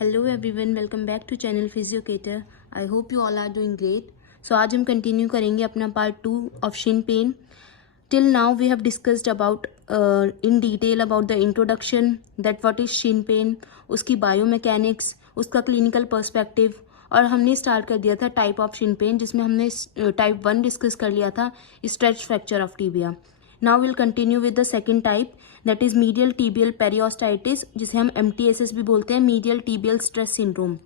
Hello everyone, welcome back to channel Physiocator. I hope you all are doing great. So आज हम continue करेंगे अपना part 2 of shin pain. Till now we have discussed about in detail about the introduction, that what is shin pain, उसकी biomechanics, उसका clinical perspective, और हमने start कर दिया था टाइप ऑफ शिन पेन, जिसमें हमने टाइप 1 डिस्कस कर लिया था, stretch fracture of tibia. Now will continue with the second type, that is medial tibial periostitis, जिसे हम MTSS भी बोलते हैं, medial tibial stress syndrome.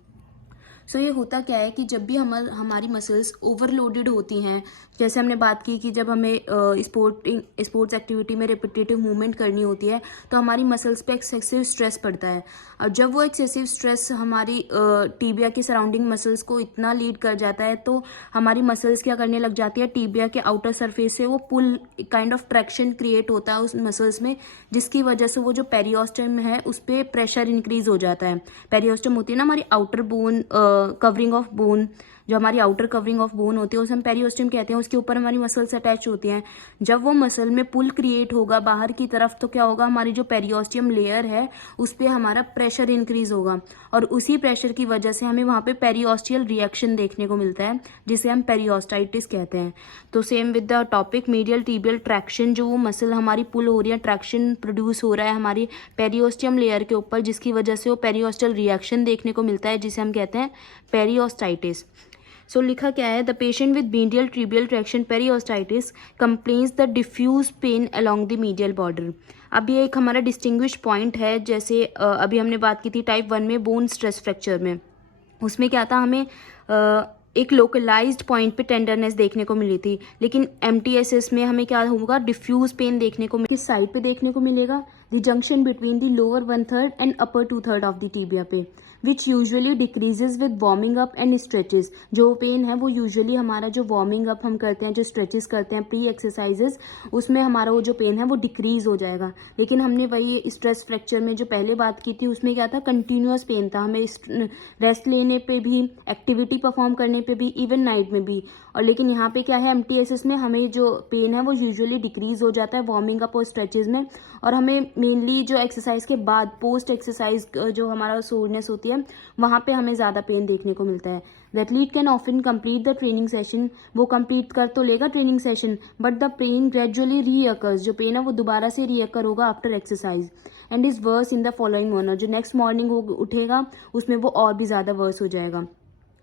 So ये होता क्या है कि जब भी हमारी मसल्स ओवरलोडेड होती हैं, जैसे हमने बात की कि जब हमें स्पोर्ट्स एक्टिविटी में रिपीटेटिव मूवमेंट करनी होती है तो हमारी मसल्स पे एक्सेसिव स्ट्रेस पड़ता है। और जब वो एक्सेसिव स्ट्रेस हमारी टीबिया के सराउंडिंग मसल्स को इतना लीड कर जाता है तो हमारी मसल्स क्या करने लग जाती है, टीबिया के आउटर सरफेस से वो पुल काइंड ऑफ ट्रैक्शन क्रिएट होता है उस मसल्स में, जिसकी वजह से वो जो पेरियोस्टम है उस पर प्रेशर इंक्रीज हो जाता है। पेरियोस्टम होती है ना हमारी outer bone, covering of bone, जो हमारी आउटर कवरिंग ऑफ बोन होती है उसे हम पेरियोस्टम कहते हैं। उसके ऊपर हमारी मसल्स अटैच होती हैं। जब वो मसल में पुल क्रिएट होगा बाहर की तरफ तो क्या होगा, हमारी जो पेरियोस्टियम लेयर है उस पर हमारा प्रेशर इंक्रीज होगा और उसी प्रेशर की वजह से हमें वहां पे पेरियोस्टियल रिएक्शन देखने को मिलता है, जिसे हम पेरियोस्टाइटिस कहते हैं। तो same with the topic medial tibial traction, जो वो मसल हमारी पुल हो रही है, ट्रैक्शन प्रोड्यूस हो रहा है हमारी पेरियोस्टियम लेयर के ऊपर, जिसकी वजह से वो पेरियोस्टल रिएक्शन देखने को मिलता है, जिसे हम कहते हैं पेरियोस्टाइटिस। सो लिखा क्या है, the patient with medial tibial traction periostitis complains the diffuse pain along the medial border. अब ये एक हमारा डिस्टिंग्विश पॉइंट है, जैसे अभी हमने बात की थी टाइप 1 में बोन स्ट्रेस फ्रैक्चर में, उसमें क्या था, हमें एक लोकलाइज्ड पॉइंट पे टेंडरनेस देखने को मिली थी, लेकिन MTSS में हमें क्या होगा, डिफ्यूज पेन देखने को किस साइड पे देखने को मिलेगा, the junction between the lower 1/3 and upper 2/3 of the tibia पे, which usually decreases with warming up and stretches. जो पेन है वो यूजुअली हमारा जो वार्मिंग अप हम करते हैं, जो स्ट्रेचेस करते हैं प्री एक्सरसाइजेस, उसमें हमारा वो जो पेन है वो डिक्रीज हो जाएगा। लेकिन हमने वही स्ट्रेस फ्रैक्चर में जो पहले बात की थी उसमें क्या था, कंटिन्यूअस पेन था, हमें रेस्ट लेने पे भी, एक्टिविटी परफॉर्म करने पे भी, इवन नाइट में भी। और लेकिन यहाँ पे क्या है, MTSS में हमें जो पेन है वो यूजुअली डिक्रीज हो जाता है वार्मिंग अप और स्ट्रेचेज में, और हमें मेनली जो एक्सरसाइज के बाद पोस्ट एक्सरसाइज जो हमारा सोरनेस होती है वहाँ पे हमें ज़्यादा पेन देखने को मिलता है। The athlete can often complete the training session, वो कंप्लीट कर तो लेगा training session, but the pain gradually reoccurs, जो पेन है वो दोबारा से रीअकर होगा after exercise, and is worse in the following morning, जो नेक्स्ट मॉर्निंग वो उठेगा उसमें वो और भी ज़्यादा वर्स हो जाएगा।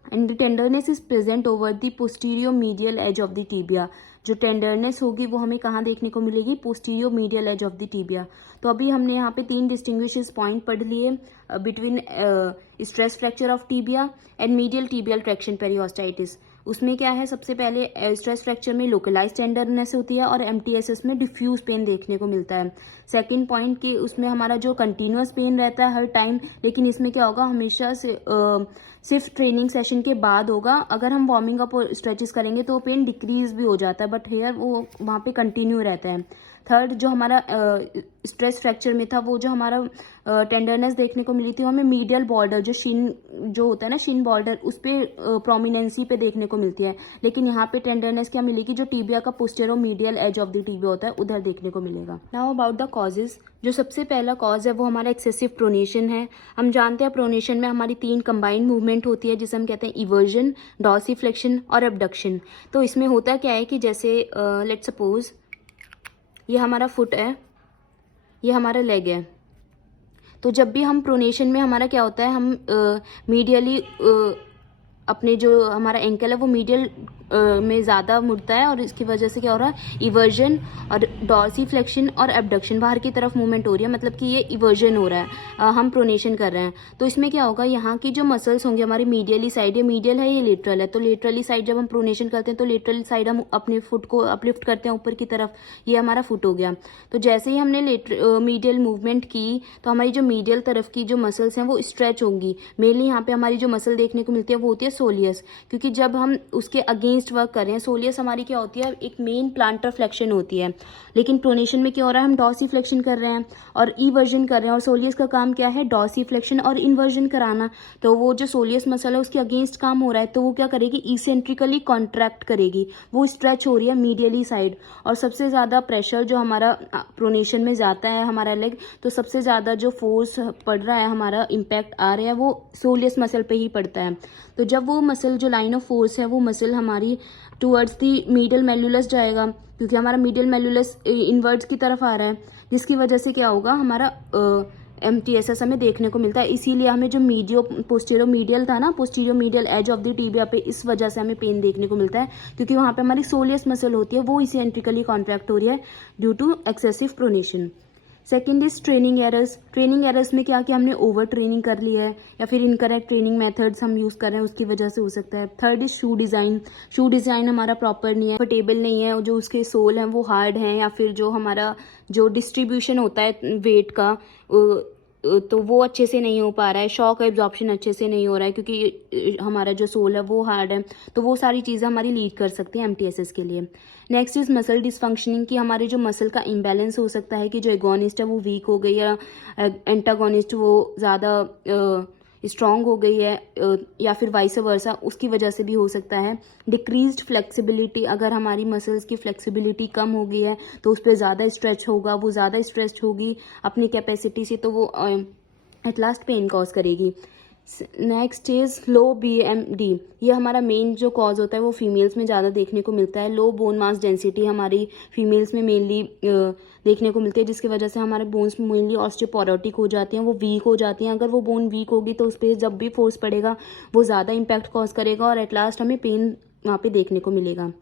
And the tenderness is present over the posterior medial edge of the tibia, जो टेंडरनेस होगी वो हमें कहाँ देखने को मिलेगी, posterior medial edge of the tibia. तो अभी हमने यहाँ पे 3 डिस्टिंग्विशेस पॉइंट पढ़ लिए between stress fracture of tibia and medial tibial traction periostitis. उसमें क्या है, सबसे पहले स्ट्रेस फ्रैक्चर में लोकलाइज टेंडरनेस होती है और MTSS में डिफ्यूज पेन देखने को मिलता है। सेकंड पॉइंट कि उसमें हमारा जो कंटिन्यूअस पेन रहता है हर टाइम, लेकिन इसमें क्या होगा, हमेशा से सिर्फ ट्रेनिंग सेशन के बाद होगा। अगर हम वार्मिंग अप और स्ट्रेचेस करेंगे तो पेन डिक्रीज भी हो जाता है, बट हेयर वो वहाँ पे कंटिन्यू रहता है। थर्ड, जो हमारा स्ट्रेस फ्रैक्चर में था वो जो हमारा टेंडरनेस देखने को मिली थी वो हमें मीडियल बॉर्डर, जो शिन जो होता है ना, शिन बॉर्डर, उस पर प्रोमिनेंसी पे देखने को मिलती है। लेकिन यहाँ पे टेंडरनेस क्या मिलेगी, जो टीबिया का postero medial edge of the tibia होता है उधर देखने को मिलेगा। नाउ अबाउट द कॉजेज, जो सबसे पहला कॉज है वो हमारा एक्सेसिव प्रोनेशन है। हम जानते हैं प्रोनेशन में हमारी 3 कंबाइंड मूवमेंट होती है, जिसे हम कहते हैं इवर्जन, डॉर्सिफ्लेक्शन और एबडक्शन। तो इसमें होता क्या है कि जैसे लेट्स सपोज ये हमारा फुट है, ये हमारा लेग है, तो जब भी हम प्रोनेशन में हमारा क्या होता है, हम मीडियली अपने जो हमारा एंकल है वो मीडियल में ज़्यादा मुड़ता है, और इसकी वजह से क्या हो रहा है, इवर्जन और डॉर्सिफ्लेक्शन और एबडक्शन, बाहर की तरफ मूवमेंट हो रही है, मतलब कि ये इवर्जन हो रहा है, हम प्रोनेशन कर रहे हैं। तो इसमें क्या होगा, यहाँ की जो मसल्स होंगे हमारी मीडियली साइड, ये मीडियल है ये लेटरल है, तो लेटरली साइड जब हम प्रोनेशन करते हैं तो लेटरली साइड हम अपने फुट को अपलिफ्ट करते हैं ऊपर की तरफ, ये हमारा फुट हो गया। तो जैसे ही हमने मीडियल मूवमेंट की तो हमारी जो मीडियल तरफ की जो मसल्स हैं वो स्ट्रेच होंगी। मेनली यहाँ पे हमारी जो मसल देखने को मिलती है वो होती है सोलियस, क्योंकि जब हम उसके अगेंस्ट अगेंस्ट वर्क कर रहे हैं। सोलियस हमारी क्या होती है, एक मेन प्लांटर फ्लेक्शन होती है, लेकिन प्रोनेशन में क्या हो रहा है, हम डॉर्सी फ्लेक्शन कर रहे हैं और इवर्जन कर रहे हैं, और सोलियस का काम क्या है, डॉर्सी फ्लेक्शन और इन्वर्जन कराना। तो वो जो सोलियस मसल है उसके अगेंस्ट काम हो रहा है, तो वो क्या करेगी, इसेंट्रिकली कॉन्ट्रैक्ट करेगी, वो स्ट्रेच हो रही है मीडियली साइड। और सबसे ज़्यादा प्रेशर जो हमारा प्रोनेशन में जाता है हमारा लेग, तो सबसे ज़्यादा जो फोर्स पड़ रहा है, हमारा इम्पैक्ट आ रहा है, वो सोलियस मसल पे ही पड़ता है। तो जब वो मसल जो लाइन ऑफ फोर्स है, वो मसल हमारी टुवर्ड्स दी मीडियल मेल्युलस जाएगा, क्योंकि हमारा मीडियल मेल्युलस इनवर्ड्स की तरफ आ रहा है, जिसकी वजह से क्या होगा, हमारा MTSS हमें देखने को मिलता है। इसीलिए हमें जो पोस्टीरियर मीडियल था ना, posterior medial edge of the tibia पे, इस वजह से हमें पेन देखने को मिलता है, क्योंकि वहाँ पे हमारी सोलियस मसल होती है, वो इसेंट्रिकली कॉन्ट्रैक्ट हो रही है due to excessive pronation. Second is training errors. Training errors में क्या कि हमने ओवर ट्रेनिंग कर ली है, या फिर इनकरेक्ट ट्रेनिंग मेथड्स हम यूज़ कर रहे हैं, उसकी वजह से हो सकता है। Third is shoe design. Shoe design हमारा प्रॉपर नहीं है, कंफर्टेबल नहीं है, जो उसके सोल हैं वो हार्ड हैं, या फिर जो हमारा जो डिस्ट्रीब्यूशन होता है वेट का, तो वो अच्छे से नहीं हो पा रहा है, शॉक एब्जॉर्प्शन अच्छे से नहीं हो रहा है, क्योंकि हमारा जो सोल है वो हार्ड है। तो वो सारी चीज़ें हमारी लीड कर सकती हैं MTSS के लिए। नेक्स्ट इज मसल डिसफंक्शनिंग, की हमारे जो मसल का इम्बैलेंस हो सकता है, कि जो एगोनिस्ट है वो वीक हो गई, या एंटागोनिस्ट वो ज़्यादा स्ट्रॉन्ग हो गई है, या फिर वाइस वर्सा, उसकी वजह से भी हो सकता है। डिक्रीज्ड फ्लेक्सिबिलिटी, अगर हमारी मसल्स की फ्लेक्सिबिलिटी कम हो गई है तो उस पर ज़्यादा स्ट्रेच होगा, वो ज़्यादा स्ट्रेच होगी अपनी कैपेसिटी से, तो वो एट लास्ट पेन कॉज करेगी। Next is low BMD। ये हमारा मेन जो कॉज होता है वो फीमेल्स में ज़्यादा देखने को मिलता है। लो बोन मास डेंसिटी हमारी फीमेल्स में मेनली देखने को मिलती है, जिसकी वजह से हमारे बोन्स मेनली ऑस्टियोपोरोटिक हो जाती हैं, वो वीक हो जाती हैं। अगर वो बोन वीक होगी तो उस पर जब भी फोर्स पड़ेगा वो ज़्यादा इम्पैक्ट कॉज करेगा, और एट लास्ट हमें पेन वहाँ पे देखने को मिलेगा।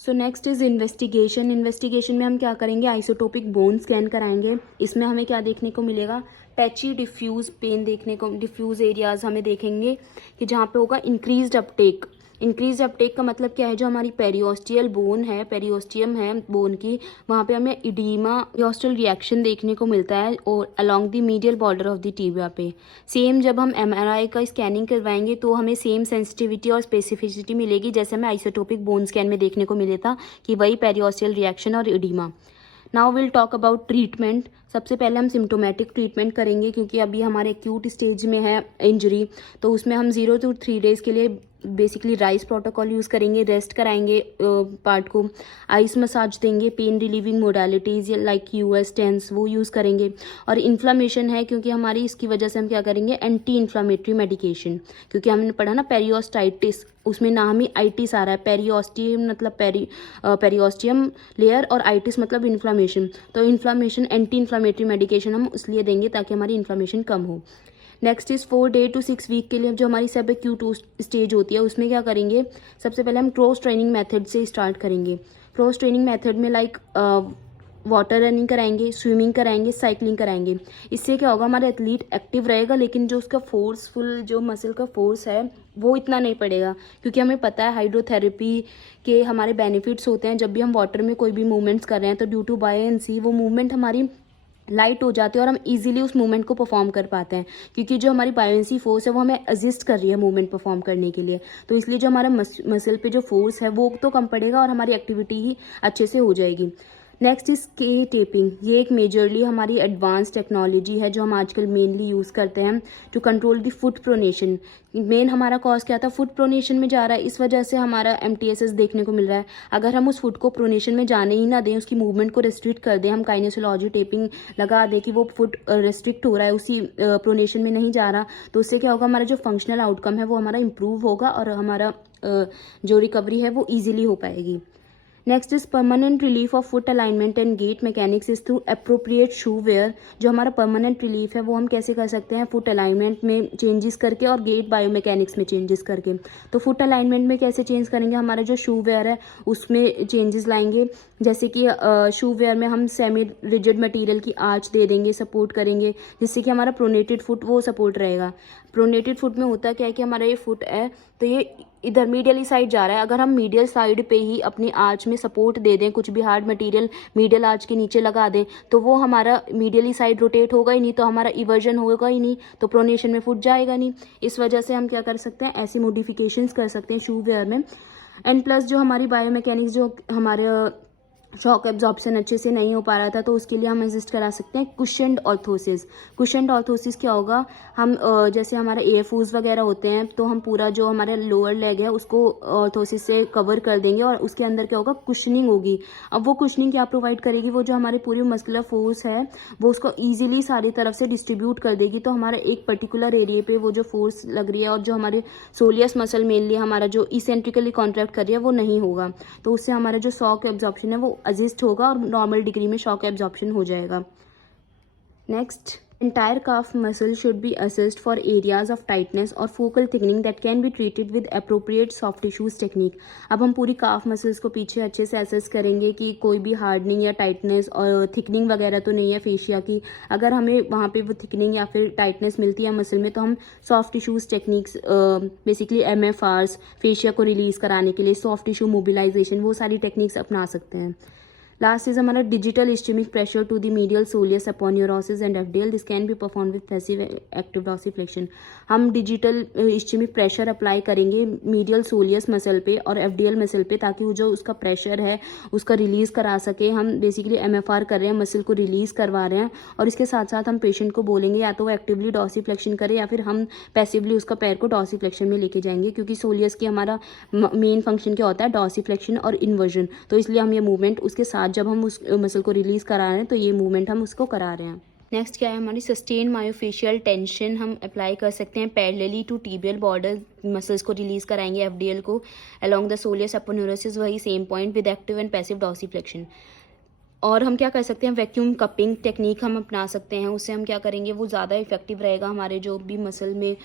So next is investigation. Investigation में हम क्या करेंगे, आइसोटोपिक बोन स्कैन कराएंगे। इसमें हमें क्या देखने को मिलेगा, पैची डिफ्यूज पेन देखने को, डिफ्यूज एरियाज हमें देखेंगे कि जहाँ पे होगा इंक्रीज्ड अपटेक। इंक्रीज अपटेक का मतलब क्या है, जो हमारी पेरियोस्टियल बोन है, पेरियोस्टियम है बोन की, वहाँ पे हमें इडीमा पेरियोस्टल रिएक्शन देखने को मिलता है, और along the medial border of the tibia पे। सेम जब हम MRI का स्कैनिंग करवाएंगे तो हमें सेम सेंसिटिविटी और स्पेसिफिसिटी मिलेगी, जैसे हमें आइसोटोपिक बोन स्कैन में देखने को मिले था, कि वही पेरियोस्टियल रिएक्शन और oedema. Now will talk about treatment. सबसे पहले हम सिम्टोमेटिक ट्रीटमेंट करेंगे, क्योंकि अभी हमारे एक्यूट स्टेज में है इंजरी, तो उसमें हम 0 to 3 डेज़ के लिए बेसिकली राइस प्रोटोकॉल यूज़ करेंगे, रेस्ट कराएंगे पार्ट को, आइस मसाज देंगे, pain relieving modalities like US TENS वो यूज़ करेंगे। और इन्फ्लामेशन है, क्योंकि हमारी इसकी वजह से हम क्या करेंगे, एंटी इन्फ्लामेटरी मेडिकेशन, क्योंकि हमने पढ़ा ना पेरियोस्टाइटिस, उसमें नाम ही आइटिस आ रहा है। पेरियोस्टियम मतलब पेरियोस्टियम लेयर, और आइटिस मतलब इन्फ्लामेशन। तो इन्फ्लामेशन, एंटी इन्फ्लामेटरी मेडिकेशन हम इसलिए देंगे ताकि हमारी इन्फ्लामेशन कम हो। Next is 4 day to 6 week के लिए जो हमारी सब एक्यूट स्टेज होती है, उसमें क्या करेंगे, सबसे पहले हम क्रॉस ट्रेनिंग मेथड से स्टार्ट करेंगे। क्रॉस ट्रेनिंग मेथड में लाइक वाटर रनिंग कराएंगे, स्विमिंग कराएंगे, साइकिलिंग कराएंगे। इससे क्या होगा, हमारा एथलीट एक्टिव रहेगा, लेकिन जो उसका फोर्सफुल जो मसल का फोर्स है वो इतना नहीं पड़ेगा, क्योंकि हमें पता है हाइड्रोथेरेपी के हमारे बेनिफिट्स होते हैं। जब भी हम वाटर में कोई भी मूवमेंट्स कर रहे हैं तो ड्यू टू बायंसी वो मूवमेंट हमारी लाइट हो जाती है, और हम इजीली उस मूवमेंट को परफॉर्म कर पाते हैं, क्योंकि जो हमारी बायोंसी फोर्स है वो हमें असिस्ट कर रही है मूवमेंट परफॉर्म करने के लिए। तो इसलिए जो हमारा मसल पे जो फोर्स है वो तो कम पड़ेगा, और हमारी एक्टिविटी ही अच्छे से हो जाएगी। नेक्स्ट इज के टेपिंग। ये एक मेजरली हमारी एडवांस टेक्नोलॉजी है जो हम आजकल मेनली यूज़ करते हैं to control the foot pronation. Main हमारा कॉज क्या था, फुट प्रोनेशन में जा रहा है, इस वजह से हमारा MTSS देखने को मिल रहा है। अगर हम उस फुट को प्रोनेशन में जाने ही ना दें, उसकी मूवमेंट को रेस्ट्रिक्ट कर दें, हम काइनेसोलॉजी टेपिंग लगा दें कि वो फुट रेस्ट्रिक्ट हो रहा है, उसी प्रोनेशन में नहीं जा रहा, तो उससे क्या होगा, हमारा जो फंक्शनल आउटकम है वो हमारा इंप्रूव होगा, और हमारा जो रिकवरी है वो ईजिली हो पाएगी। Next is permanent relief of foot alignment and gait mechanics is through appropriate shoe wear. जो हमारा परमानेंट रिलीफ है वो हम कैसे कर सकते हैं, फुट अलाइनमेंट में चेंजेस करके और गेट बायोमैकेनिक्स में चेंजेस करके। तो फुट अलाइनमेंट में कैसे चेंज करेंगे, हमारा जो शू वेयर है उसमें चेंजेस लाएंगे, जैसे कि शू वेयर में हम सेमी रिजिड मटेरियल की आर्च दे देंगे, सपोर्ट करेंगे, जिससे कि हमारा प्रोनेटेड फुट वो सपोर्ट रहेगा। प्रोनेटेड फुट में होता क्या है कि हमारा ये फुट है तो ये इधर मीडियली साइड जा रहा है, अगर हम मीडियल साइड पे ही अपनी आर्च में सपोर्ट दे दें, कुछ भी हार्ड मटेरियल मीडियल आर्च के नीचे लगा दें, तो वो हमारा मीडियली साइड रोटेट होगा ही नहीं, तो हमारा इवर्जन होगा ही नहीं, तो प्रोनेशन में फुट जाएगा नहीं। इस वजह से हम क्या कर सकते हैं, ऐसी मॉडिफिकेशंस कर सकते हैं शू वेयर में। एंड प्लस जो हमारी बायोमैकेनिक्स जो हमारे शॉक एब्जॉर्प्शन अच्छे से नहीं हो पा रहा था, तो उसके लिए हम असिस्ट करा सकते हैं कुशन्ड ऑर्थोसिस। कुशन्ड ऑर्थोसिस क्या होगा, हम जैसे हमारे एएफओज वगैरह होते हैं तो हम पूरा जो हमारा लोअर लेग है उसको ऑर्थोसिस से कवर कर देंगे और उसके अंदर क्या होगा, कुशनिंग होगी। अब वो कुशनिंग क्या प्रोवाइड करेगी, वो जो हमारे पूरी मस्कुलर फोर्स है वो उसको ईजिली सारी तरफ से डिस्ट्रीब्यूट कर देगी। तो हमारा एक पर्टिकुलर एरिया पे वो जो फोर्स लग रही है और जो हमारे सोलियस मसल मेनली हमारा जो इसेंट्रिकली कॉन्ट्रैक्ट कर रही है वो नहीं होगा, तो उससे हमारा जो शॉक एब्जॉर्प्शन है वो असिस्ट होगा और नॉर्मल डिग्री में शॉक एब्जॉर्प्शन हो जाएगा। Next, entire calf muscle should be assessed for areas of tightness or focal thickening that can be treated with appropriate soft tissues technique। अब हम पूरी काफ मसल्स को पीछे अच्छे से असेस करेंगे कि कोई भी हार्डनिंग या टाइटनेस और थिकनिंग वगैरह तो नहीं है फेशिया की। अगर हमें वहाँ पे वो थिकनिंग या फिर टाइटनेस मिलती है मसल में तो हम soft tissues techniques basically MFRs fascia को रिलीज कराने के लिए, सॉफ्ट टिश्यू मोबिलाइजेशन, वो सारी टेक्निक्स अपना सकते हैं। लास्ट इज हमारा digital ischaemic pressure to the medial soleus aponeurosis and FDL. This can be perform with passive active dorsiflexion. हम डिजिटल इस्चेमिक प्रेशर अप्लाई करेंगे मीडियल सोलियस मसल पे और एफडीएल मसल पे, ताकि वो जो उसका प्रेशर है उसका रिलीज करा सके। हम बेसिकली MFR कर रहे हैं, मसल को रिलीज करवा रहे हैं और इसके साथ साथ हम पेशेंट को बोलेंगे या तो वो एक्टिवली डॉर्सिफ्लेक्शन करे या फिर हम पैसिवली उसका पैर को डॉर्सिफ्लेक्शन में लेके जाएंगे, क्योंकि सोलियस की हमारा मेन फंक्शन क्या होता है, डॉर्सिफ्लेक्शन और इन्वर्जन। तो इसलिए हम ये मूवमेंट उसके साथ जब हम उस मसल को रिलीज करा रहे हैं तो ये मूवमेंट हम उसको करा रहे हैं। नेक्स्ट क्या है हमारी सस्टेन मायोफेशियल टेंशन हम अप्लाई कर सकते हैं parallelly to tibial border. Muscles को रिलीज कराएंगे एफडीएल को along the soleus aponeurosis, वही same point with active and passive dorsiflexion. और हम क्या कर सकते हैं, वैक्यूम कपिंग टेक्निक हम अपना सकते हैं। उससे हम क्या करेंगे, वो ज़्यादा इफेक्टिव रहेगा हमारे जो भी मसल में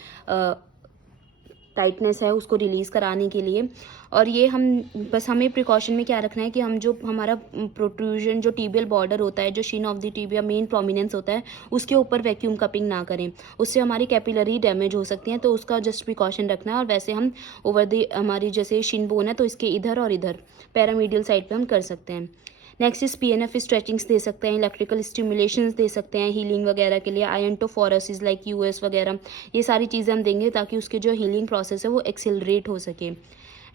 टाइटनेस है उसको रिलीज़ कराने के लिए। और ये हम बस हमें प्रिकॉशन में क्या रखना है कि हम जो हमारा प्रोट्रूजन जो टिबियल बॉर्डर होता है, जो Shin of the tibia main prominence होता है, उसके ऊपर वैक्यूम कपिंग ना करें, उससे हमारी कैपिलरी डैमेज हो सकती हैं। तो उसका जस्ट प्रिकॉशन रखना है। और वैसे हम ओवर द हमारी जैसे शिन बोन है तो इसके इधर और इधर पैरामीडियल साइड पर हम कर सकते हैं। नेक्स्ट इस PNF स्ट्रेचिंग्स दे सकते हैं, इलेक्ट्रिकल स्टिमुलेशंस दे सकते हैं हीलिंग वगैरह के लिए, आयंटोफोरोसिस लाइक US वगैरह, ये सारी चीज़ें हम देंगे ताकि उसके जो हीलिंग प्रोसेस है वो एक्सेलरेट हो सके।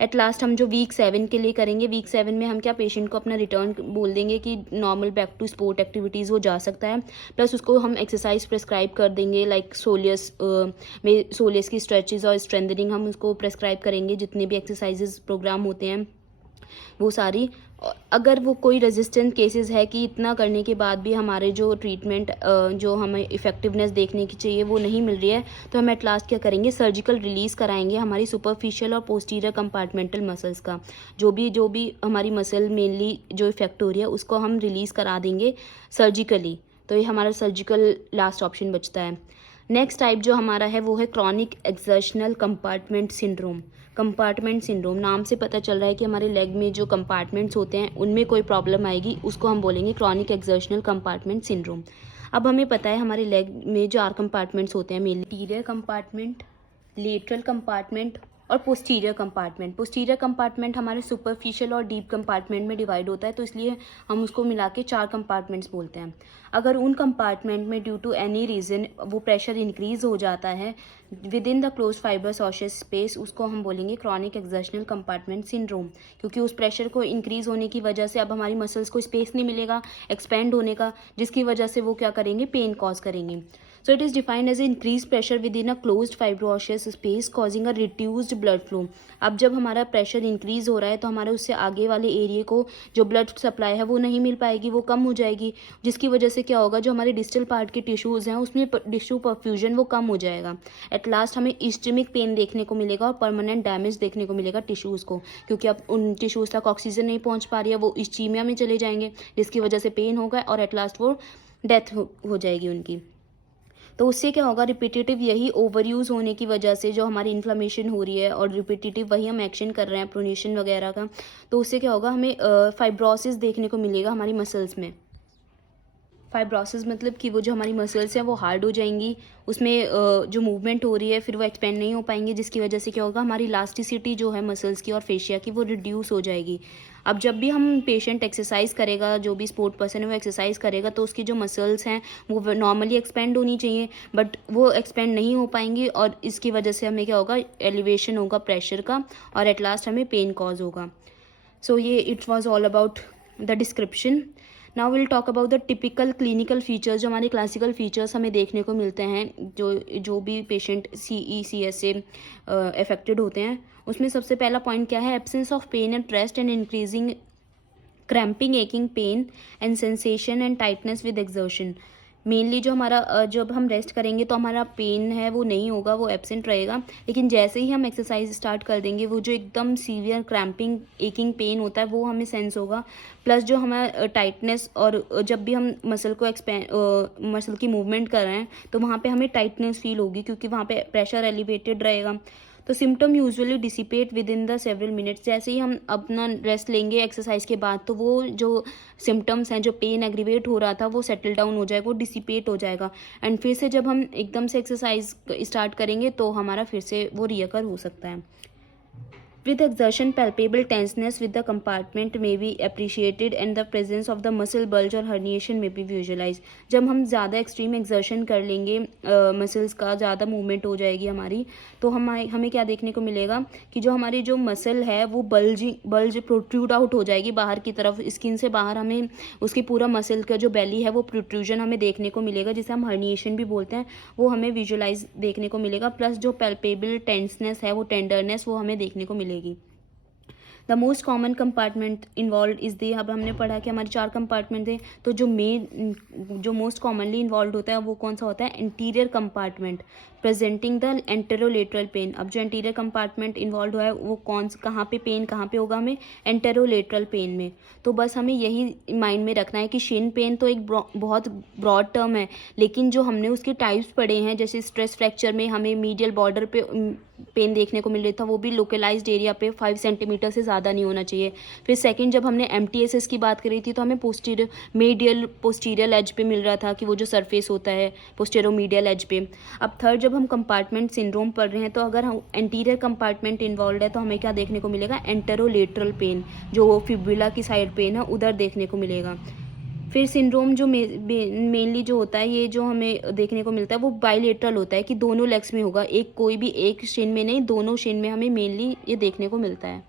एट लास्ट हम जो वीक 7 के लिए करेंगे, वीक 7 में हम क्या पेशेंट को अपना रिटर्न बोल देंगे कि normal back to sport activities वो जा सकता है। प्लस उसको हम एक्सरसाइज प्रेस्क्राइब कर देंगे लाइक सोलियस की स्ट्रेचेज और स्ट्रेंथनिंग हम उसको प्रेस्क्राइब करेंगे, जितने भी एक्सरसाइजेज प्रोग्राम होते हैं वो सारी। अगर वो कोई रेजिस्टेंट केसेस है कि इतना करने के बाद भी हमारे जो ट्रीटमेंट जो हमें इफेक्टिवनेस देखने की चाहिए वो नहीं मिल रही है, तो हम एट लास्ट क्या करेंगे, सर्जिकल रिलीज़ कराएंगे हमारी सुपरफिशियल और पोस्टीरियर कंपार्टमेंटल मसल्स का। जो भी हमारी मसल मेनली जो इफेक्ट हो रही है उसको हम रिलीज़ करा देंगे सर्जिकली। तो ये हमारा सर्जिकल लास्ट ऑप्शन बचता है। नेक्स्ट टाइप जो हमारा है वो है chronic exertional compartment syndrome. Compartment syndrome नाम से पता चल रहा है कि हमारे लेग में जो कंपार्टमेंट्स होते हैं उनमें कोई प्रॉब्लम आएगी, उसको हम बोलेंगे क्रॉनिक एक्सर्शनल कंपार्टमेंट सिंड्रोम। अब हमें पता है हमारे लेग में 4 कंपार्टमेंट्स होते हैं, mainly interior compartment, lateral compartment और पोस्टीरियर कंपार्टमेंट। पोस्टीरियर कंपार्टमेंट हमारे सुपरफिशियल और डीप कंपार्टमेंट में डिवाइड होता है, तो इसलिए हम उसको मिला के 4 कंपार्टमेंट्स बोलते हैं। अगर उन कंपार्टमेंट में ड्यू टू एनी रीज़न वो प्रेशर इंक्रीज हो जाता है within the close fibro osseous space, उसको हम बोलेंगे क्रॉनिक एक्सर्शनल कंपार्टमेंट सिंड्रोम। क्योंकि उस प्रेशर को इंक्रीज होने की वजह से अब हमारी मसल्स को स्पेस नहीं मिलेगा एक्सपेंड होने का, जिसकी वजह से वो क्या करेंगे, पेन कॉज करेंगे। So it is defined as increased pressure within a closed fibroosseous space causing a reduced blood flow। अब जब हमारा प्रेशर इंक्रीज हो रहा है तो हमारे उससे आगे वाले एरिया को जो ब्लड सप्लाई है वो नहीं मिल पाएगी, वो कम हो जाएगी, जिसकी वजह से क्या होगा, जो हमारे डिस्टल पार्ट के टिश्यूज़ हैं उसमें टिश्यू परफ्यूजन वो कम हो जाएगा। एट लास्ट हमें इस्चेमिक पेन देखने को मिलेगा और परमानेंट डैमेज देखने को मिलेगा टिश्यूज़ को, क्योंकि अब उन टिश्यूज़ तक ऑक्सीजन नहीं पहुँच पा रही है, वो इस्चीमिया में चले जाएंगे, जिसकी वजह से पेन होगा और एट लास्ट वो डेथ हो जाएगी उनकी। तो उससे क्या होगा, रिपीटेटिव यही ओवर यूज़ होने की वजह से जो हमारी इन्फ्लेमेशन हो रही है और रिपीटेटिव वही हम एक्शन कर रहे हैं प्रोनेशन वगैरह का, तो उससे क्या होगा, हमें फाइब्रोसिस देखने को मिलेगा हमारी मसल्स में। फाइब्रोसिस मतलब कि वो जो हमारी मसल्स हैं वो हार्ड हो जाएंगी, उसमें जो मूवमेंट हो रही है फिर वो एक्सपेंड नहीं हो पाएंगे, जिसकी वजह से क्या होगा, हमारी इलास्टिसिटी जो है मसल्स की और फेशिया की वो रिड्यूस हो जाएगी। अब जब भी हम पेशेंट एक्सरसाइज करेगा, जो भी स्पोर्ट पर्सन है वो एक्सरसाइज करेगा, तो उसकी जो मसल्स हैं वो नॉर्मली एक्सपेंड होनी चाहिए, बट वो एक्सपेंड नहीं हो पाएंगी और इसकी वजह से हमें क्या होगा, एलिवेशन होगा प्रेशर का और एट लास्ट हमें पेन कॉज होगा. सो ये it was all about the description. Now will talk about the typical clinical features, जो हमारे क्लासिकल फीचर्स हमें देखने को मिलते हैं जो भी पेशेंट CECS से अफेक्टेड होते हैं. उसमें सबसे पहला पॉइंट क्या है, absence of pain and rest and increasing cramping, aching, pain and sensation and tightness with exertion. Mainly जो हमारा जब हम रेस्ट करेंगे तो हमारा पेन है वो नहीं होगा, वो एब्सेंट रहेगा, लेकिन जैसे ही हम एक्सरसाइज स्टार्ट कर देंगे वो जो एकदम सीवियर क्रैम्पिंग, एकिंग पेन होता है वो हमें सेंस होगा. प्लस जो हमारा टाइटनेस, और जब भी हम मसल की मूवमेंट कर रहे हैं तो वहाँ पे हमें टाइटनेस फील होगी, क्योंकि वहाँ पे प्रेशर एलिवेटेड रहेगा. तो symptom usually dissipate with in the several minutes. जैसे ही हम अपना रेस्ट लेंगे एक्सरसाइज के बाद, तो वो जो सिम्टम्स हैं, जो पेन एग्रीवेट हो रहा था, वो सेटल डाउन हो जाएगा, वो डिसिपेट हो जाएगा. एंड फिर से जब हम एकदम से एक्सरसाइज स्टार्ट करेंगे तो हमारा फिर से वो रियकर हो सकता है. With exertion, palpable tenseness with the compartment may be appreciated and the presence of the muscle bulge or herniation may be visualized. जब हम ज़्यादा एक्सट्रीम एक्सर्शन कर लेंगे, मसल्स का ज़्यादा मूवमेंट हो जाएगी हमारी, तो हमें क्या देखने को मिलेगा कि जो हमारी जो मसल है वो बल्ज प्रोट्रूड आउट हो जाएगी बाहर की तरफ, स्किन से बाहर. हमें उसकी पूरा मसल का जो बेली है वो प्रोट्रूजन हमें देखने को मिलेगा, जिसे हम हर्निएशन भी बोलते हैं, वो हमें विजुलाइज देखने को मिलेगा. प्लस जो पैल्पेबल टेंसनेस है, वो टेंडरनेस, वो हमें देखने को मिलेगी. The most common compartment involve is the. अब हमने पढ़ा कि हमारे 4 कंपार्टमेंट थे, तो जो मोस्ट कॉमनली इन्वॉल्व होता है वो कौन सा होता है, interior compartment presenting the anterolateral pain. अब जो इंटीरियर कंपार्टमेंट इन्वॉल्व है वो कहाँ पे पेन कहाँ पे होगा, हमें एंटेरोलेटरल पेन में. तो बस हमें यही माइंड में रखना है कि शिन पेन तो एक बहुत ब्रॉड टर्म है, लेकिन जो हमने उसके टाइप्स पढ़े हैं, जैसे स्ट्रेस फ्रैक्चर में हमें मीडियल बॉर्डर पे पेन देखने को मिल रहा था, वो भी लोकलाइज्ड एरिया पे 5 सेंटीमीटर से ज़्यादा नहीं होना चाहिए. फिर सेकंड, जब हमने MTSS की बात करी थी तो हमें पोस्टीरियर एज पे मिल रहा था, कि वो जो सरफेस होता है पोस्टेरो मीडियल एज पे. अब थर्ड, जब हम कंपार्टमेंट सिंड्रोम पढ़ रहे हैं, तो अगर हम एंटीरियर कंपार्टमेंट इन्वॉल्व है तो हमें क्या देखने को मिलेगा, एंटेरोलेटरल पेन, जो फिबुला की साइड पेन है उधर देखने को मिलेगा. फिर सिंड्रोम जो मेनली जो होता है, ये जो हमें देखने को मिलता है वो बाइलेटरल होता है, कि दोनों लेग्स में होगा, कोई भी एक शिन में नहीं, दोनों शिन में हमें मेनली ये देखने को मिलता है.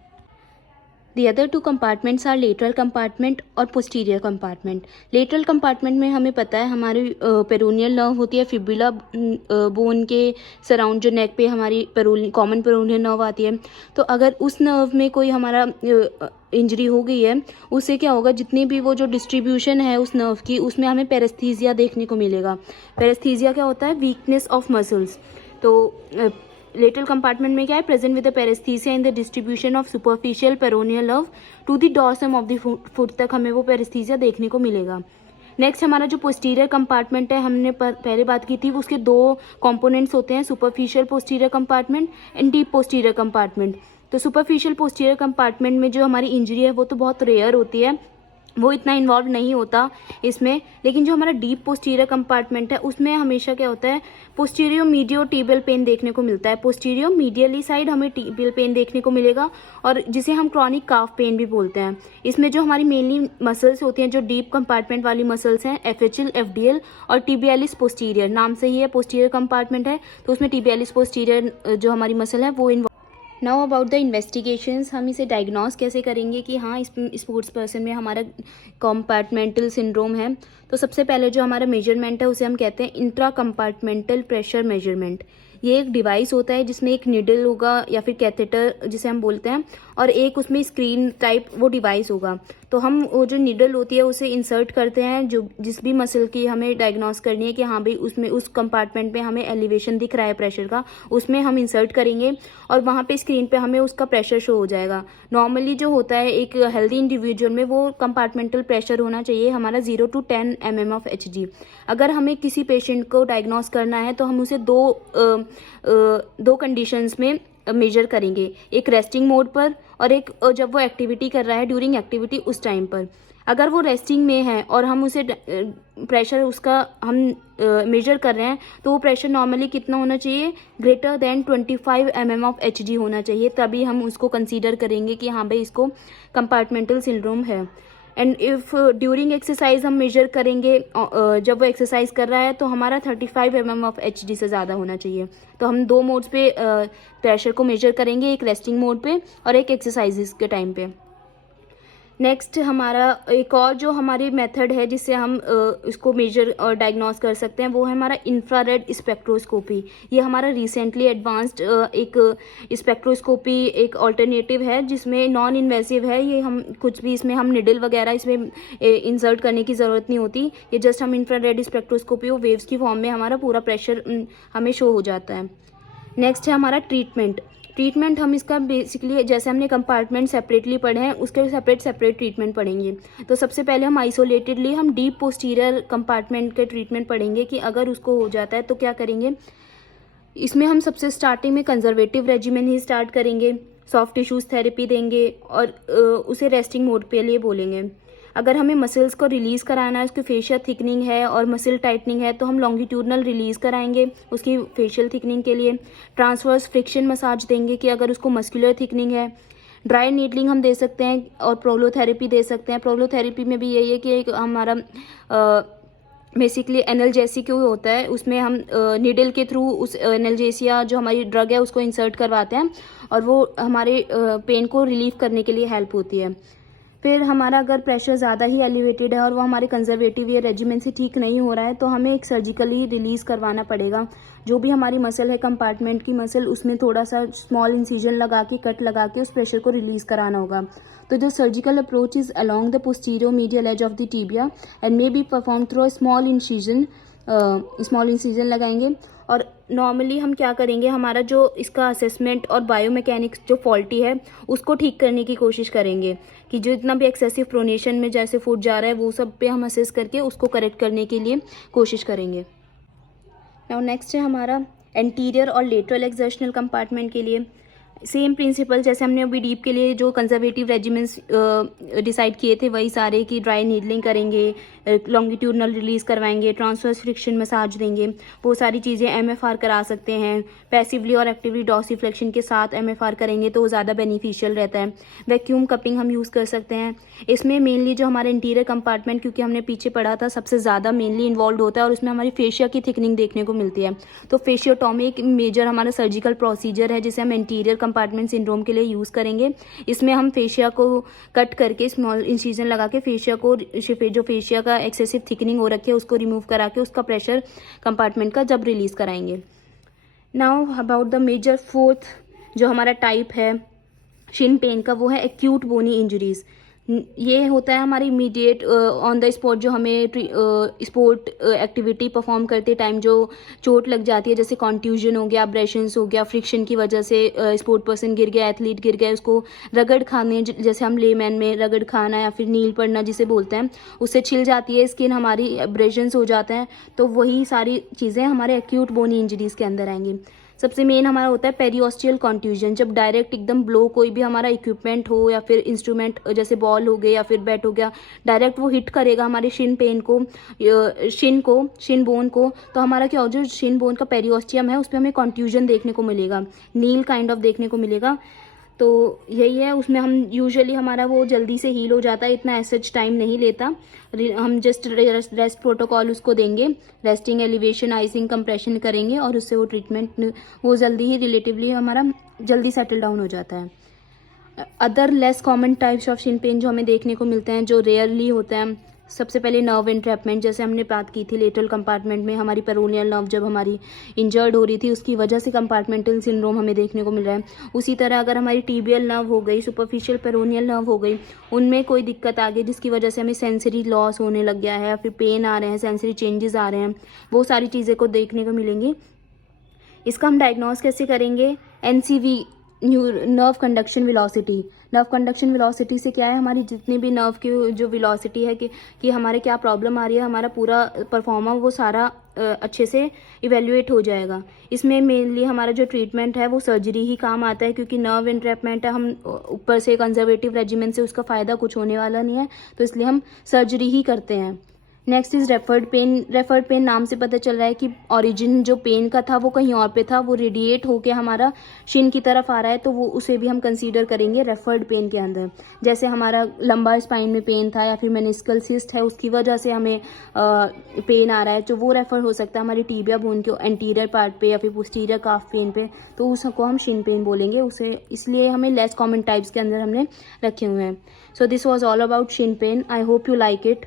The other 2 compartments are lateral compartment और posterior compartment. Lateral compartment में हमें पता है हमारी पेरोनियल नर्व होती है, फिबुला बोन के सराउंड, जो नेक पे हमारी कॉमन पेरोनियल नर्व आती है. तो अगर उस नर्व में कोई हमारा इंजरी हो गई है, उससे क्या होगा, जितनी भी वो जो डिस्ट्रीब्यूशन है उस नर्व की, उसमें हमें पेरेस्थीसिया देखने को मिलेगा. पेरेस्थीसिया क्या होता है, वीकनेस ऑफ मसल्स. तो लेटरल कंपार्टमेंट में क्या है, present with the paraesthesia in the distribution of superficial peroneal nerve to the dorsum of the foot तक हमें वो पेरेस्थीसिया देखने को मिलेगा. नेक्स्ट हमारा जो पोस्टीरियर कंपार्टमेंट है, हमने पहले बात की थी, उसके 2 कंपोनेंट्स होते हैं, superficial posterior compartment and deep posterior compartment. तो सुपरफिशियल पोस्टीरियर कंपार्टमेंट में जो हमारी इंजरी है वो तो बहुत रेयर होती है, वो इतना इन्वॉल्व नहीं होता इसमें. लेकिन जो हमारा डीप पोस्टीरियर कंपार्टमेंट है उसमें हमेशा क्या होता है, पोस्टीरियो मीडियो टिबियल पेन देखने को मिलता है. पोस्टीरियो मीडियली साइड हमें टिबियल पेन देखने को मिलेगा, और जिसे हम क्रॉनिक काफ पेन भी बोलते हैं. इसमें जो हमारी मेनली मसल्स होती हैं, जो डीप कंपार्टमेंट वाली मसल्स हैं, FHL, FDL और टिबियालिस पोस्टीरियर, नाम से ही है पोस्टीरियर कंपार्टमेंट है, तो उसमें टिबियालिस पोस्टीरियर जो हमारी मसल है वो नाउ अबाउट द इन्वेस्टिगेशंस. हम इसे डायग्नोस कैसे करेंगे कि हाँ इस स्पोर्ट्स पर्सन में हमारा कंपार्टमेंटल सिंड्रोम है. तो सबसे पहले जो हमारा मेजरमेंट है उसे हम कहते हैं इंट्रा कंपार्टमेंटल प्रेशर मेजरमेंट. ये एक डिवाइस होता है जिसमें एक निडल होगा या फिर कैथेटर जिसे हम बोलते हैं, और एक उसमें स्क्रीन टाइप वो डिवाइस होगा. तो हम वो जो निडल होती है उसे इंसर्ट करते हैं, जो जिस भी मसल की हमें डायग्नोस करनी है कि हाँ भाई उसमें उस कंपार्टमेंट में हमें एलिवेशन दिख रहा है प्रेशर का, उसमें हम इंसर्ट करेंगे और वहाँ पे स्क्रीन पे हमें उसका प्रेशर शो हो जाएगा. नॉर्मली जो होता है एक हेल्दी इंडिविजुअल में वो कंपार्टमेंटल प्रेशर होना चाहिए हमारा 0 to 10 mm of Hg. अगर हमें किसी पेशेंट को डायग्नोस करना है तो हम उसे दो कंडीशंस में मेजर करेंगे, एक रेस्टिंग मोड पर और एक जब वो एक्टिविटी कर रहा है ड्यूरिंग एक्टिविटी उस टाइम पर। अगर वो रेस्टिंग में है और हम उसे प्रेशर उसका हम मेजर कर रहे हैं तो वो प्रेशर नॉर्मली कितना होना चाहिए, greater than 25 mm of Hg होना चाहिए, तभी हम उसको कंसीडर करेंगे कि हाँ भाई इसको कंपार्टमेंटल सिंड्रोम है। एंड इफ़ ड्यूरिंग एक्सरसाइज हम मेजर करेंगे, जब वो एक्सरसाइज कर रहा है तो हमारा 35 mm ऑफ Hg से ज़्यादा होना चाहिए। तो हम दो मोड्स पे प्रेशर को मेजर करेंगे, एक रेस्टिंग मोड पे और एक एक्सरसाइजेस के टाइम पे। नेक्स्ट हमारा एक और जो हमारी मेथड है जिससे हम इसको मेजर और डायग्नोस कर सकते हैं वो है हमारा इंफ्रारेड स्पेक्ट्रोस्कोपी। ये हमारा रिसेंटली एडवांस्ड एक स्पेक्ट्रोस्कोपी एक ऑल्टरनेटिव है जिसमें नॉन इन्वेसिव है। ये हम कुछ भी इसमें हम निडल वगैरह इसमें इंसर्ट करने की ज़रूरत नहीं होती। ये जस्ट हम इंफ्रारेड स्पेक्ट्रोस्कोपी वो वेव्स की फॉर्म में हमारा पूरा प्रेशर हमें शो हो जाता है। नेक्स्ट है हमारा ट्रीटमेंट हम इसका बेसिकली जैसे हमने कंपार्टमेंट सेपरेटली पढ़े हैं उसके सेपरेट ट्रीटमेंट पढ़ेंगे। तो सबसे पहले हम आइसोलेटेडली हम डीप पोस्टीरियर कंपार्टमेंट के ट्रीटमेंट पढ़ेंगे कि अगर उसको हो जाता है तो क्या करेंगे। इसमें हम सबसे स्टार्टिंग में कंजर्वेटिव रेजिमेन ही स्टार्ट करेंगे, सॉफ्ट टिश्यूज़ थेरेपी देंगे और उसे रेस्टिंग मोड पे लिए बोलेंगे। अगर हमें मसल्स को रिलीज़ कराना है, उसकी फेशियल थिकनिंग है और मसल टाइटनिंग है तो हम लॉन्गिट्यूडनल रिलीज़ कराएंगे उसकी फेशियल थिकनिंग के लिए। ट्रांसवर्स फ्रिक्शन मसाज देंगे कि अगर उसको मस्कुलर थिकनिंग है। ड्राई नीडलिंग हम दे सकते हैं और प्रोलोथेरेपी दे सकते हैं। प्रोलोथेरेपी में भी यही है कि एक हमारा बेसिकली एनाल्जेसिक होता है, उसमें हम नीडल के थ्रू उस एनाल्जेसिया जो हमारी ड्रग है उसको इंसर्ट करवाते हैं और वो हमारे पेन को रिलीव करने के लिए हेल्प होती है। फिर हमारा अगर प्रेशर ज़्यादा ही एलिवेटेड है और वो हमारे कंजर्वेटिव या रेजिमेंट से ठीक नहीं हो रहा है तो हमें एक सर्जिकली रिलीज़ करवाना पड़ेगा। जो भी हमारी मसल है कंपार्टमेंट की मसल उसमें थोड़ा सा स्मॉल इंसिजन लगा के कट लगा के उस प्रेशर को रिलीज़ कराना होगा। तो जो surgical approach is along the posterior medial edge of the tibia and may be perform through a small incision लगाएंगे। और नॉर्मली हम क्या करेंगे, हमारा जो इसका असेसमेंट और बायोमैकेनिक्स जो फॉल्टी है उसको ठीक करने की कोशिश करेंगे कि जो इतना भी एक्सेसिव प्रोनेशन में जैसे फूड जा रहा है वो सब पे हम असेस करके उसको करेक्ट करने के लिए कोशिश करेंगे। नाउ नेक्स्ट है हमारा एंटीरियर और लेटरल एक्सर्शनल कंपार्टमेंट के लिए सेम प्रिंसिपल जैसे हमने अभी डीप के लिए जो कंजर्वेटिव रेजिमेंट्स डिसाइड किए थे वही सारे कि ड्राई नीडलिंग करेंगे, लॉन्गिट्यूडनल रिलीज़ करवाएंगे, ट्रांसवर्स फ्रिक्शन मसाज देंगे, वो सारी चीज़ें एमएफआर करा सकते हैं। पैसिवली और एक्टिवली डॉर्सिफ्लेक्शन के साथ एमएफआर करेंगे तो वो ज़्यादा बेनिफिशियल रहता है। वैक्यूम कपिंग हम यूज़ कर सकते हैं। इसमें मेनली जो हमारे इंटीरियर कंपार्टमेंट क्योंकि हमने पीछे पढ़ा था सबसे ज़्यादा मेनली इन्वॉल्व होता है और उसमें हमारी फेशिया की थिकनिंग देखने को मिलती है। तो फेशियोटॉमी एक मेजर हमारा सर्जिकल प्रोसीजर है जिसे हम इंटीरियर कंपार्टमेंट सिंड्रोम के लिए यूज़ करेंगे। इसमें हम फेशिया को कट करके स्मॉल इंसिजन लगा के फेशिया को जो फेशिया का एक्सेसिव थिकनिंग हो रखी है उसको रिमूव करा के उसका प्रेशर कंपार्टमेंट का जब रिलीज़ कराएंगे। Now about the major fourth जो हमारा टाइप है शिन पेन का वो है एक्यूट बोनी इंजरीज। ये होता है हमारी इमीडिएट ऑन द स्पॉट जो हमें स्पोर्ट एक्टिविटी परफॉर्म करते टाइम जो चोट लग जाती है, जैसे कॉन्ट्यूजन हो गया, अब्रेशंस हो गया, फ्रिक्शन की वजह से स्पोर्ट पर्सन गिर गया, एथलीट गिर गया, उसको रगड़ खाने जैसे हम लेमैन में रगड़ खाना या फिर नील पड़ना जिसे बोलते हैं उससे छिल जाती है स्किन, हमारी अब्रेशंस हो जाते हैं। तो वही सारी चीज़ें हमारे एक्यूट बोनी इंजरीज़ के अंदर आएंगी। सबसे मेन हमारा होता है पेरियोस्टियल कॉन्ट्यूजन, जब डायरेक्ट एकदम ब्लो कोई भी हमारा इक्विपमेंट हो या फिर इंस्ट्रूमेंट जैसे बॉल हो गया या फिर बैट हो गया डायरेक्ट वो हिट करेगा हमारे शिन पेन को, शिन बोन को, तो हमारा क्या हो जो शिन बोन का पेरियोस्टियम है उस पर हमें कॉन्ट्यूजन देखने को मिलेगा, नील काइंड ऑफ देखने को मिलेगा। तो यही है, उसमें हम यूजुअली हमारा वो जल्दी से हील हो जाता है, इतना एसच टाइम नहीं लेता। हम जस्ट रेस्ट प्रोटोकॉल उसको देंगे, रेस्टिंग, एलिवेशन, आइसिंग, कंप्रेशन करेंगे और उससे वो ट्रीटमेंट वो जल्दी ही रिलेटिवली हमारा जल्दी सेटल डाउन हो जाता है। Other less common types of shin pain जो हमें देखने को मिलते हैं जो रेयरली होता है, सबसे पहले नर्व एंट्रैपमेंट, जैसे हमने बात की थी लेटरल कंपार्टमेंट में हमारी पेरोनियल नर्व जब हमारी इंजर्ड हो रही थी उसकी वजह से कंपार्टमेंटल सिंड्रोम हमें देखने को मिल रहा है। उसी तरह अगर हमारी टीबियल नर्व हो गई, सुपरफिशियल पेरोनियल नर्व हो गई, उनमें कोई दिक्कत आ गई जिसकी वजह से हमें सेंसरी लॉस होने लग गया है या फिर पेन आ रहे हैं, सेंसरी चेंजेस आ रहे हैं, वो सारी चीज़ें को देखने को मिलेंगी। इसका हम डायग्नोस कैसे करेंगे, NCV, nerve conduction velocity, nerve conduction velocity से क्या है, हमारी जितनी भी नर्व की जो वेलोसिटी है कि हमारे क्या प्रॉब्लम आ रही है, हमारा पूरा परफॉर्मा वो सारा अच्छे से इवेल्युएट हो जाएगा। इसमें मेनली हमारा जो ट्रीटमेंट है वो सर्जरी ही काम आता है, क्योंकि नर्व इंट्रैपमेंट है, हम ऊपर से कंजर्वेटिव रेजिमेंट से उसका फ़ायदा कुछ होने वाला नहीं है, तो इसलिए हम सर्जरी ही करते हैं। Next is referred pain. Referred pain नाम से पता चल रहा है कि ओरिजिन जो पेन का था वो कहीं और पे था, वो रेडिएट होके हमारा शिन की तरफ आ रहा है, तो वो उसे भी हम कंसीडर करेंगे रेफर्ड पेन के अंदर। जैसे हमारा लंबा स्पाइन में पेन था या फिर मेनिस्कल सिस्ट है, उसकी वजह से हमें पेन आ रहा है, तो वो रेफर हो सकता है हमारी टीबिया बोन के एंटीरियर पार्ट पे या फिर पोस्टीरियर काफ पेन पे, तो उसको हम शिन पेन बोलेंगे उसे, इसलिए हमें लेस कॉमन टाइप्स के अंदर हमने रखे हुए हैं। So this was all about shin pain. I hope you like it.